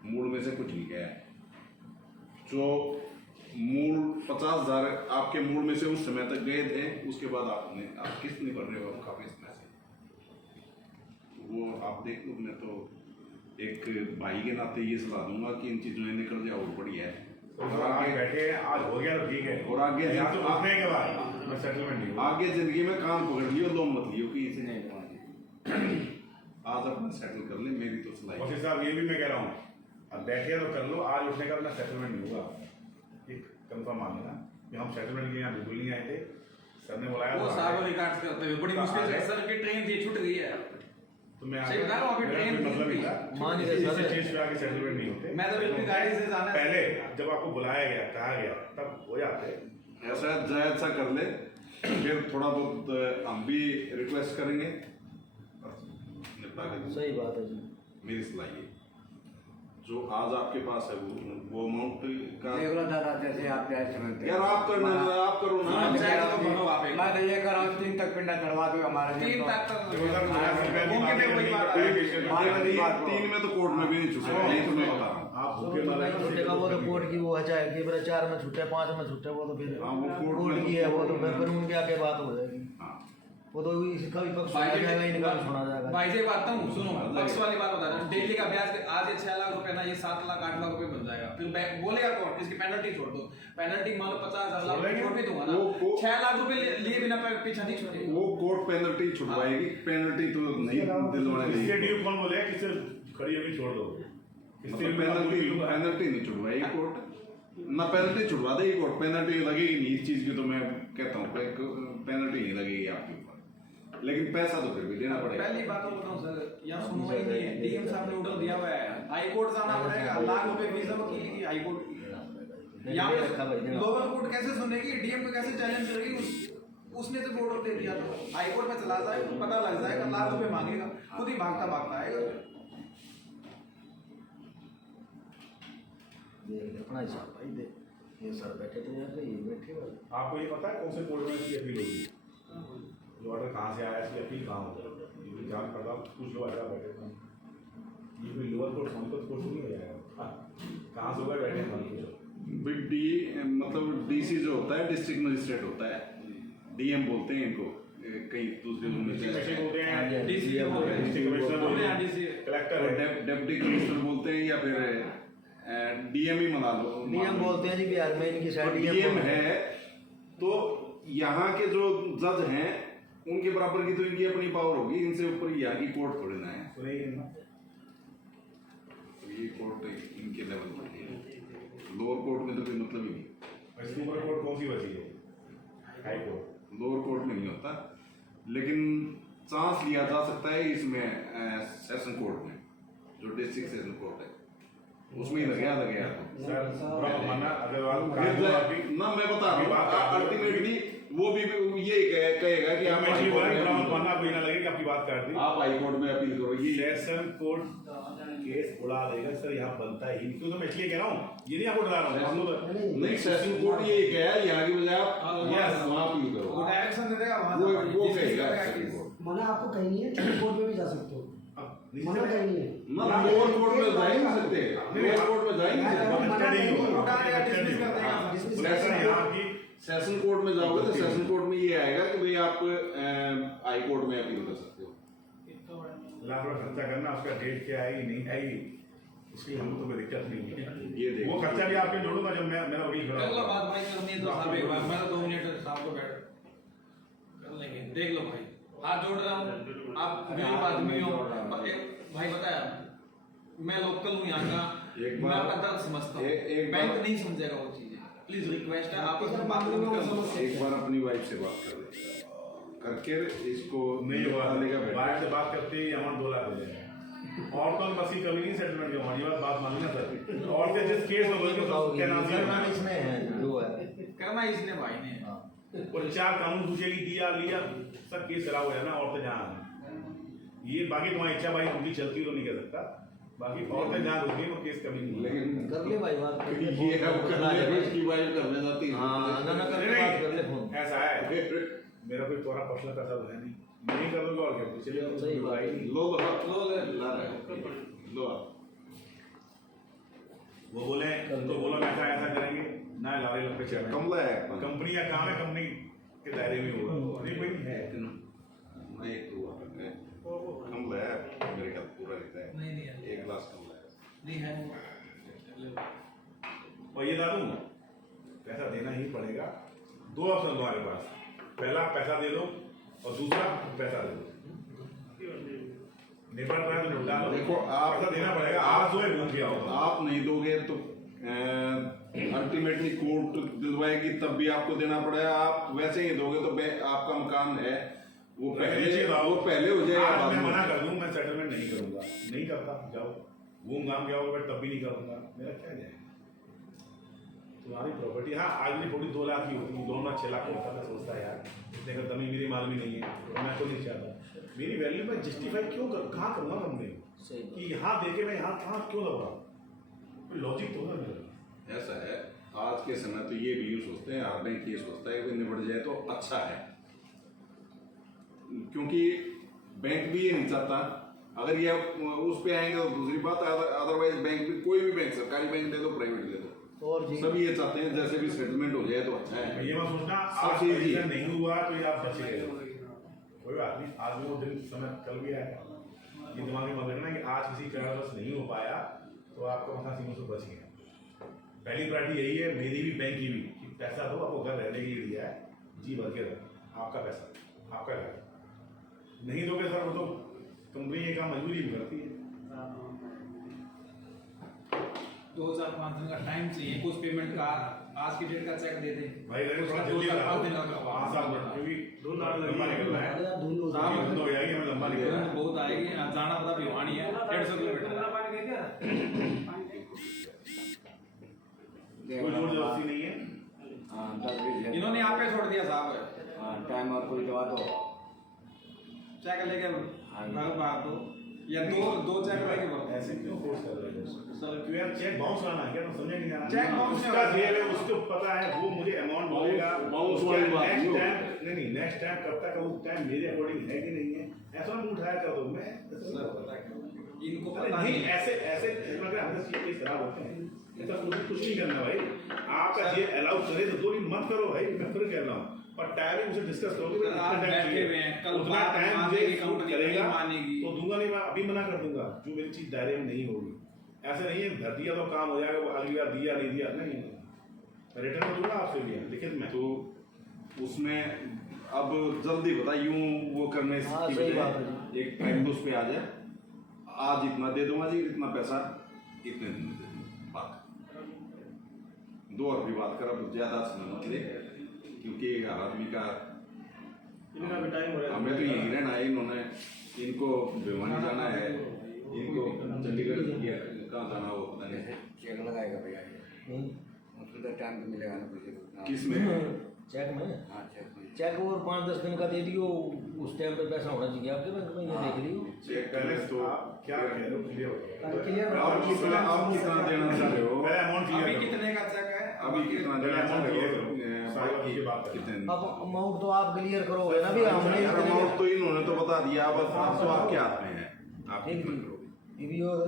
मूल में से कुछ नहीं गया है। जो मूल 50,000 आपके मूल में से उस समय तक गए थे, उसके बाद आप किस्त नहीं भर रहे हो काफी समय से, वो आप देख लो। मैं तो एक भाई के नाते ये सलाह दूंगा कि इन चीजों में निकल जाओ, बढ़िया है। और आगे बैठे आज हो गया तो ठीक है, और आगे तो उठने के बाद मैं सेटलमेंट नहीं हुआ। आगे जिंदगी में काम पकड़ लियो, लोन मत लियो कि इसे नहीं आज अपना सेटल कर ले, मेरी तो सलाह है। वकील साहब ये भी मैं कह रहा हूँ, अब बैठे तो कर लो, आज उठने का अपना सेटलमेंट नहीं होगा। एक कंफर्म मान लेना कि हम सेटलमेंट के यहाँ बिल्कुल नहीं आए थे, सर ने बुलाया वो साहब रिकॉर्ड करते हुए बड़ी मुश्किल से सर की ट्रेन थी, छूट गई है। तो मैं सही बता रहा हूँ, अभी ट्रेन मतलब थी। मान नहीं के था, सर चीज पे आके सेटलमेंट नहीं होते। मैं तो बिल्कुल गाड़ी से जाना पहले जब आपको बुलाया गया, कहा गया, तब हो जाते। ऐसा जायज सा कर ले, फिर थोड़ा बहुत हम भी रिक्वेस्ट करेंगे, निपटा के दो। सही बात है जी। मेरी सलाह ये, जो आज आपके पास है वो अमाउंट का देख लो दादा, जैसे आप क्या समझते यार आप करो ना। हम चाहे तो भरो आप एक। मैं तो ये कर रहा हूँ 3 तक पिंडा चढ़वा दो हमारे 3 तक तक तीन में तो कोर्ट में भी नहीं छूटेगा, नहीं तो मैं बता रहा हूँ। आप तो भूखे मरे तो छूटेगा वो तो कोर्ट की वो है, चाहे कि मेरा 4 में छूटे 5 में छूटे, वो तो फिर हाँ, वो कोर्ट कोर्ट में की है, वो तो फिर कानून के आगे बात हो जाएगी। हाँ। वो तो इसका भी पक्ष सुना जाएगा, इनका भी सुना जाएगा। भाई से बात हूँ, सुनो पक्ष वाली बात बता रहा हूँ। डेली का ब्याज आज ये 6 लाख रुपए ना, ये 7 लाख 8 लाख रुपए बन जाएगा। फिर बोलेगा कौन? इसकी पेनल्टी छोड़ दो, पेनल्टी मान लो 50,000 लाख छोड़ भी दूंगा ना, 6 लाख रुपए लिए बिना पीछा नहीं छूटेगा। वो कोर्ट पेनल्टी छुड़वाएगी, पेनल्टी तो नहीं दिलवाएगी। इससे ड्यू कौन बोले कि सिर्फ खड़ी होगी छोड़ दो, मतलब पेनल्टी नहीं छुड़वाएगी कोर्ट, ना पेनल्टी छुड़वा देगी कोर्ट, पेनल्टी लगेगी नहीं इस चीज की। तो मैं कहता हूँ पेनल्टी नहीं लगेगी आपके ऊपर, लेकिन पैसा तो फिर भी देना पड़ेगा। पहली बात तो बताऊं सर, यहाँ सुनवा ही नहीं है। डीएम साहब ने ऑर्डर दिया हुआ है, हाई कोर्ट जाना पड़ेगा, लाख रुपए फीस है वकील की हाई कोर्ट की। यहाँ पे लोअर कोर्ट कैसे सुनेगी, डीएम को कैसे चैलेंज करेगी? उसने जब ऑर्डर दे दिया तो हाई कोर्ट में चला जाए तो पता लग जाएगा, लाख रुपए मांगेगा, खुद ही भागता भागता आएगा। देख अपना हिसाब भाई, देख ये सर बैठे थे यहाँ पे, ये बैठे वाले। आपको ये पता है कौन से कोर्ट में इसकी अपील होगी, जो ऑर्डर कहाँ से आया, इसकी अपील कहाँ होगी? ये भी जांच पड़ताल कुछ लोग आएगा बैठे हैं, ये कोई लोअर कोर्ट संसद कोर्ट नहीं हो जाएगा, कहाँ से होगा बैठे हैं। मतलब डीसी जो होता है डिस्ट्रिक्ट मजिस्ट्रेट होता है, डीएम बोलते हैं इनको, कई दूसरे कमिश्नर बोलते हैं, डीसी बोलते हैं, डिस्ट्रिक्ट कमिश्नर बोलते हैं, डीसी कलेक्टर है, डेप्टी कमिश्नर बोलते हैं, या फिर डीएम ही मना लो। डीएम बोलते हैं जी बिहार में, इनकी साइड डीएम है। तो यहाँ के जो जज हैं उनके बराबर की तो इनकी अपनी पावर होगी, इनसे ऊपर यहाँ की कोर्ट थोड़ी ना है। सुनिए ना, तो ये कोर्ट इनके लेवल पर है, लोअर कोर्ट में तो कोई मतलब ही नहीं। इसके ऊपर कोर्ट कौन सी बची है? High court. लोअर कोर्ट में नहीं होता, लेकिन चांस लिया जा सकता है इसमें सेशन कोर्ट में, जो डिस्ट्रिक्ट सेशन कोर्ट है। उसमें ही लग गया सर बुरा मत मानना, अगर आप फिर ना मैं बता रहा हूँ अल्टीमेटली वो भी ये कहेगा कि आप हाई कोर्ट में मत मानना, आपको ये ना लगे कि आपकी बात काट दी। आप हाई कोर्ट में अपील करो। ये सेशन कोर्ट केस उड़ा देगा सर, यहाँ बनता ही नहीं। क्यों तो मैं इसलिए कह रहा हूँ, ये नहीं आपको डरा रहा हूँ, हम लोग नहीं सेशन कोर्ट ये कह है यहाँ की बजाय आप वहाँ अपील करो, वो डायरेक्शन दे देगा वहां वो कहेगा सेशन कोर्ट। मना आपको कहीं नहीं है, छोटे कोर्ट में भी जा सकते हो, मना कहीं नहीं है। ना लोअर कोर्ट में जा ही नहीं सकते, लोअर कोर्ट में जा ही नहीं सकते। सेशन कोर्ट में जाओगे तो सेशन कोर्ट में ये आएगा कि भाई आप हाई कोर्ट में अपील कर सकते हो। लाख रुपए खर्चा करना, उसका डेट क्या आई नहीं आई, उसकी हमको तो कोई दिक्कत नहीं है। ये देखो वो खर्चा भी आपके जोड़ूंगा जब मैं मेरा वकील खड़ा कर लो होगा। बात भाई, करनी है तो साहब एक बार, मैं तो 2 मिनट साहब को बैठ कर लेंगे, देख लो भाई, हाथ जोड़ रहा हूँ, आप गरीब आदमी हो भाई, बताया मैं लोकल हूँ यहाँ का, मैं आपका दर्द समझता हूँ, बैंक नहीं समझेगा वो चीजें, प्लीज रिक्वेस्ट है आप इसमें बात करो। एक बार अपनी वाइफ से बात कर ले, करके इसको नहीं हुआ, लेगा बाहर से बात करते ही अमाउंट 2 लाख हो जाएगा। औरतों में बसी कभी नहीं सेटलमेंट के हमारी बात मान लेना सर। औरतें जिस केस में बोलती हैं क्या नाम करना इसमें है जो है करना इसने भाई ने, और 4 कानून पूछेगी, दिया लिया सब केस खराब हो जाए ना। औरतें जहाँ ये बाकी तुम्हारी इच्छा भाई उनकी चलती हो तो नहीं कह सकता, बाकी औरतें जहाँ रुकती है वो केस कभी नहीं। लेकिन कर ले भाई बात, ये है वो करना है, उसकी वाइफ करने जाती है। हाँ ना कर ले बात, कर ले फोन। ऐसा है मेरा कोई तोरा पर्सनल पैसा तो है नहीं, मैं नहीं कर दूंगा और क्या, चलिए सही बात है। लो वो बोले तो बोलो मैं ऐसा करेंगे ना, लारे लपे चढ़ कमला है कंपनी का काम है, कंपनी के दायरे में होगा, नहीं कोई नहीं है। मैं एक तो कमला है मेरे ख्याल पूरा रहता है, नहीं है, एक ग्लास कमला है नहीं है। और ये दादू पैसा देना ही पड़ेगा। 2 ऑप्शन तुम्हारे पास, पहला पैसा दे दो और दूसरा पैसा दे दो, निपट रहा है तो निपटा लो। देखो आप पैसा देना पड़ेगा, आप जो है घूम के आओ। आप नहीं दोगे तो अल्टीमेटली कोर्ट दिलवाएगी, तब भी आपको देना पड़ेगा। आप वैसे ही दोगे तो आपका मकान है वो पहले हो जाएगा। आज मैं मना कर दूं, मैं सेटलमेंट नहीं करूंगा, नहीं करता, जाओ घूम घाम के आओ, मैं तब भी नहीं करूंगा, मेरा क्या जाएगा। तुम्हारी प्रॉपर्टी, हाँ आज भी थोड़ी 2 लाख की होती, 2 लाख 6 लाख की होता, मैं सोचता यार इतने का दमी मेरी माल भी नहीं है, मैं तो नहीं चाहता मेरी वैल्यू मैं जस्टिफाई क्यों कहाँ करूँगा कंपनी कि यहाँ देखे मैं यहाँ कहाँ क्यों लगा, कोई लॉजिक तो होगा मेरा। ऐसा है आज के समय तो ये भी यूँ सोचते हैं, हर बैंक ये सोचता है कि निपट जाए तो अच्छा है, क्योंकि बैंक भी ये नहीं चाहता। अगर ये उस पे आएंगे तो दूसरी बात, अदरवाइज बैंक भी, कोई भी बैंक, सरकारी बैंक दे दो प्राइवेट दे दो, और सभी ये चाहते हैं जैसे भी सेटलमेंट हो जाए तो अच्छा है। ये मैं सोचना आज सबसे easy। ऐसा नहीं हुआ तो ये आप बच गए, कोई बात नहीं, आज वो दिन समय कल भी आएगा। ये दिमाग में मत रखना कि आज किसी कारणवश नहीं हो पाया तो आपका मसा सीमों से बच गया। पहली प्रायोरिटी यही है, मेरी भी बैंक की भी, कि पैसा दो, आपको घर रहने के लिए दिया है, जी भर के रहो, आपका पैसा आपका घर, नहीं दोगे सर वो तो कंपनी ये काम मजबूरी भी करती है। 2-4-5 दिन का टाइम चाहिए, कुछ पेमेंट का आज की डेट का चेक दे दे भाई अगर थोड़ा जल्दी 2-4-5 दिन लगा, लगा, 5 साल में, क्योंकि 2 लाख लंबा निकलना है, अरे यार धुन लो साहब, बंद हो जाएगी, हमें लंबा निकलना है। बहुत आएगी, जाना पता भिवानी है 150 किलोमीटर। कोई जोर जबरदस्ती नहीं है। हाँ 10 बजे इन्होंने यहाँ पे छोड़ दिया साहब, हाँ टाइम और पूरी दवा दो। चेक लेके भाग दो, या दो चेक लेके भरो। ऐसे क्यों फोर्स कर रहे हो सर? क्यों यार चेक बाउंस लाना है क्या? तो समझे नहीं आना। चेक बाउंस उसका जेल है, उसको पता है, वो मुझे अमाउंट बोलेगा। बाउंस वाली बात नेक्स्ट नहीं टाइम नहीं, नेक्स्ट टाइम कब तक वो टाइम मेरे अकॉर्डिंग है कि नहीं है, ऐसा ना उठाया कर दो। मैं इनको अरे पता नहीं, नहीं, ऐसे अगर हमसे चीजें खराब होते हैं, ऐसा कुछ नहीं करना भाई। आपका जेल अलाउ करे तो 2 दिन मत करो भाई, मैं फिर कह रहा हूँ। और टाइम मुझे डिस्कस करोगे, आप बैठे हुए हैं, कल उतना बात टाइम मानेगी मुझे कंपनी, करेगा नहीं मानेगी तो दूंगा नहीं, मैं अभी मना कर दूंगा जो मेरी चीज दायरे में नहीं होगी। ऐसे नहीं है धर दिया तो काम हो जाएगा, वो अगली बार दिया नहीं दिया नहीं, मैं रिटर्न कर दूंगा आपसे लिया लिखित में। तो उसमें अब जल्दी बता, यूं वो करने हाँ, की सही बजाय बात है। एक टाइम उस पे आ जाए, आज इतना दे दूंगा जी, इतना पैसा इतने दिन में दे दूंगा, बात 2 और भी बात कर, अब ज्यादा समय मत ले, क्योंकि हर आदमी का इनका भी टाइम हो रहा है। हमें तो यहीं रहना है, इन्होंने इनको भिवानी जाना है, इनको चंडीगढ़ कहाँ जाना वो पता नहीं। कैसे चेक लगाएगा भैया ये? उसमें तो टाइम तो मिलेगा ना कुछ उतना। किस में चेक में हाँ चेक में। चेक और 5-10 दिन का दे दियो, उस टाइम पे पैसा होना चाहिए आपके बैंक में, ये देख लियो। चेक पहले करने तो आप क्या कह रहे हो क्लियर हो क्लियर आप कितना देना चाह रहे हो? पहले अमाउंट अभी क्लियर कितने का चेक है? अभी कितना देना चाह रहे हो? सारी की बात करें। कितने? अब अमाउंट तो आप क्लियर करोगे ना भी, हमने यार, इतने अमाउंट तो इन्होंने तो बता दिया, बस आप तो आपके हाथ में है, आप ठीक कितना है। करोगे? ये भी और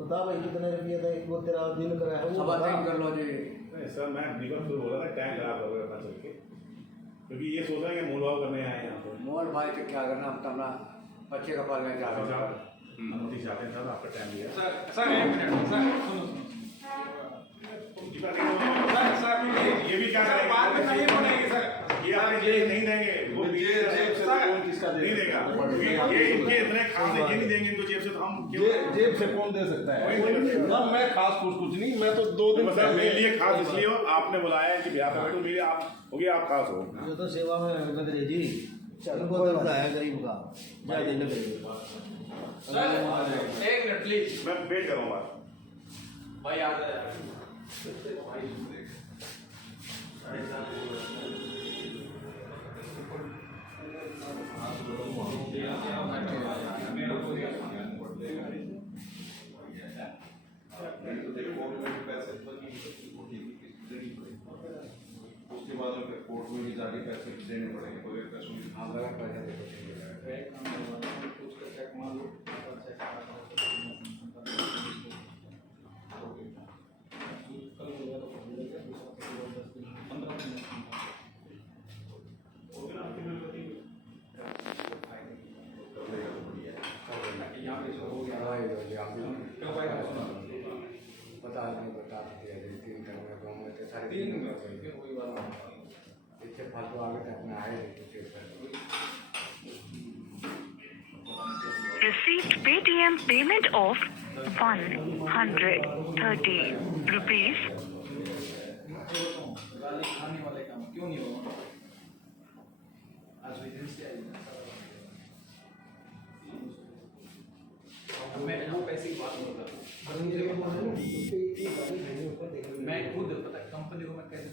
बता भाई कितने रुपये था, वो तेरा बिल करा है वो सवा बता। तीन कर लो जी। नहीं सर, मैं बिल्कुल शुरू बोला था टाइम खराब कर रहा था चल के, क्योंकि ये सोच रहे हैं कि मोल भाव करने आए हैं यहाँ पर। मोल भाई तो क्या करना, हम तो अपना बच्चे का पालने जा रहे हैं। अनुमति चाहते हैं सर, आपका टाइम दिया। सर एक मिनट सर, सुनो सर ये भी क्या करेंगे? बात में नहीं बोलेंगे सर। ये आप ये नहीं देंगे, वो भी जेब से कौन किसका नहीं देगा। ये इनके इतने खास है, ये नहीं देंगे इनको जेब से, तो हम जेब से कौन दे सकता है? ना मैं खास कुछ नहीं, मैं तो 2 दिन सर मेरे लिए खास इसलिए हो, आपने बुलाया है कि बिहार पे बैठो, मेरे आप हो गया, आप खास हो। जो तो सेवा में बदले जी, इनको दर्द है गरीब का, ज्यादा लग रही है। सर एक मिनट प्लीज मैं वेट करूँगा। भाई आ जाए। उसके बाद में फिर कोर्ट में भी जाके पैसे देने पड़ेंगे, बगैर पैसों के। हाँ बगैर पैसे दे कुछ नहीं बता दिया 3 टन में गाँव में तो सारे 3 इससे फालतू आगे तक में आए नहीं तो चेक कर। Received Paytm payment of 130 rupees. गाली खाने वाले काम क्यों नहीं होगा? आज एजेंसी आई मैं वो पैसे की बात नहीं कर रहा, मैं खुद पता कंपनी को मैं कैसे